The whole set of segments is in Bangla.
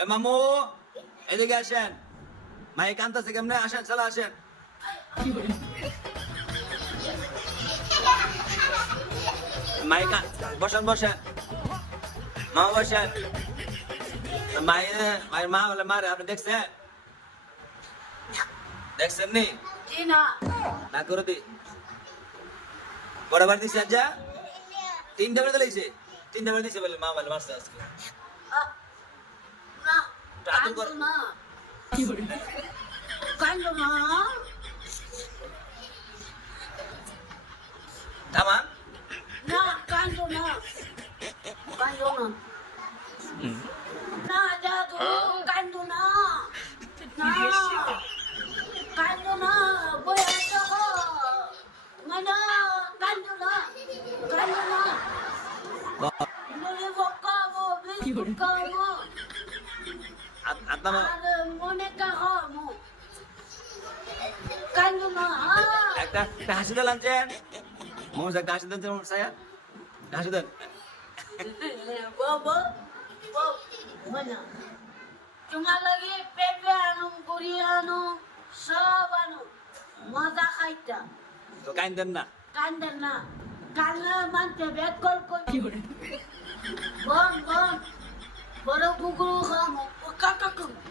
এ মামু এদিকে আসেন। মাই কান্তাছে কেমনে? আসেন, চলো আসেন। মাই বসেন বসেন, মা বসেন। মায়ের মা বলে মারে, আপনি দেখছেন? দেখছেন নি? না করে দি বড় বার দিছে আজ তিনটা বেলা দিয়েছে, তিনটা বেলা দিছে বলে মা বলে মারছে আজকে। আদর কর। থামা। একটা হাসি দেন আনছেন, মোমস একটা হাসি দেন সায়া, হাসি দেন। তোমার লাগে পেঁপে আনো, গুড়ি আনো, সব আনো, মজা খাইতা। তো কাইন্দেন না, কান্দেন না, কান্না মানতে ব্যাগ কল করি। বন বন বড় কুকুর খামো, ও কাকা কুকুর।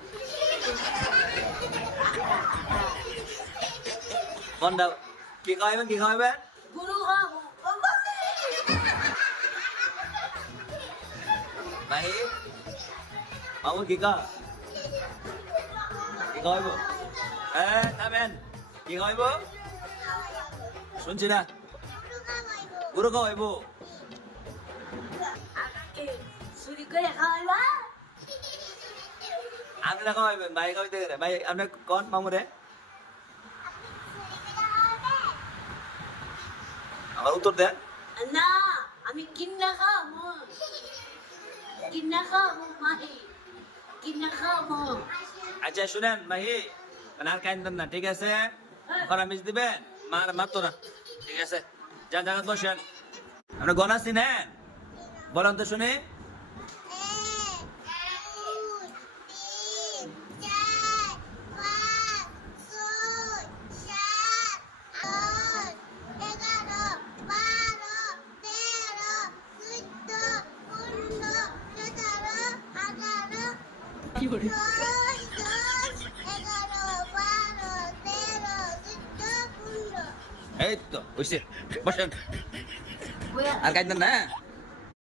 মন দাও। কি খাওয়াইবেন, কি খাওয়াইবেন? গুরু খামো, ও বাবা। ভাই মামু কি খাওয়াইব? হ্যাঁ থামেন, কি খাওয়াইব? শুনছি না। গুরু খাওয়াইব। আজকে চুরি করে খাওয়াইবা? আপনি না খাওয়াইবেন, ভাই খাওয়াইতে গেলে। ভাই আপনি কোন মামুরে? আমার উত্তর দেন। না, আমি কিন্না খামো, কিন্না খামো মাহি, কিন্না খামো। আচ্ছা শুনেন মাহি, আর কাইন্দেন না, ঠিক আছে? ওরা মিস দিবেন, মারতো না, ঠিক আছে? যান জায়গা বসেন। আপনি গনা চিনেন? বলেন তো শুনি। এই তো হইছে, বসেন। আর কাইন্দেন না।